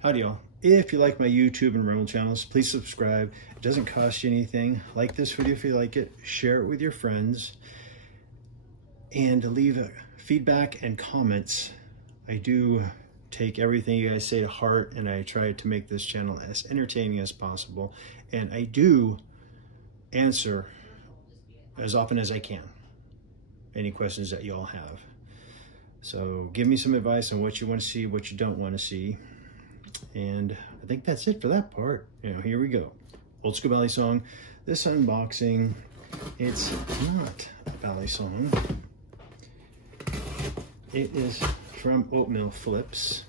Howdy y'all. If you like my YouTube and rental channels, please subscribe. It doesn't cost you anything. Like this video if you like it, share it with your friends, and leave feedback and comments. I do take everything you guys say to heart, and I try to make this channel as entertaining as possible, and I do answer as often as I can any questions that y'all have. So give me some advice on what you want to see, what you don't want to see. And I think that's it for that part. Here we go. Old School Balisong. This unboxing, it's not a Balisong. It is from Oatmeal Flips.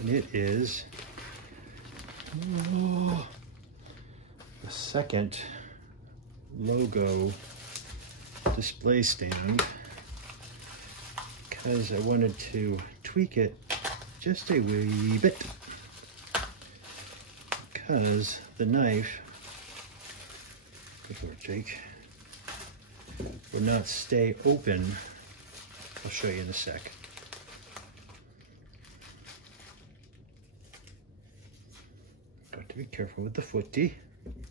And it is the second logo display stand, because I wanted to tweak it just a wee bit, because the knife, before Jake, would not stay open. I'll show you in a sec. Got to be careful with the footy, careful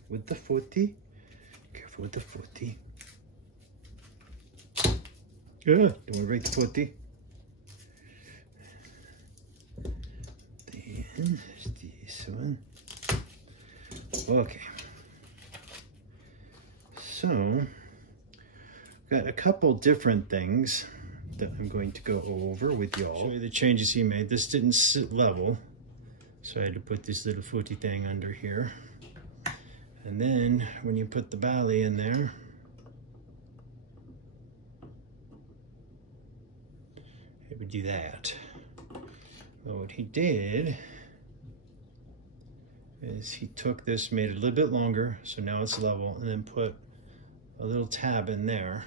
with the footy. Don't want to break the footy. Then there's this one. Okay. So, got a couple different things that I'm going to go over with y'all. Show you the changes he made. This didn't sit level, so I had to put this little footy thing under here. And then when you put the bally in there, it would do that. But what he did is he took this, made it a little bit longer, so now it's level, and then put a little tab in there,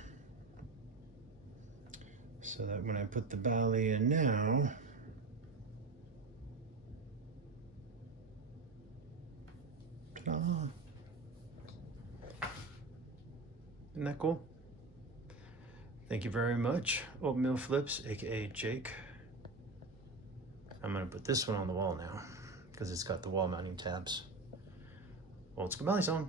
so that when I put the bally in now, ta-da! Isn't that cool? Thank you very much, Oatmeal Flips, aka Jake. I'm gonna put this one on the wall now, because it's got the wall mounting tabs. Old School Balisong.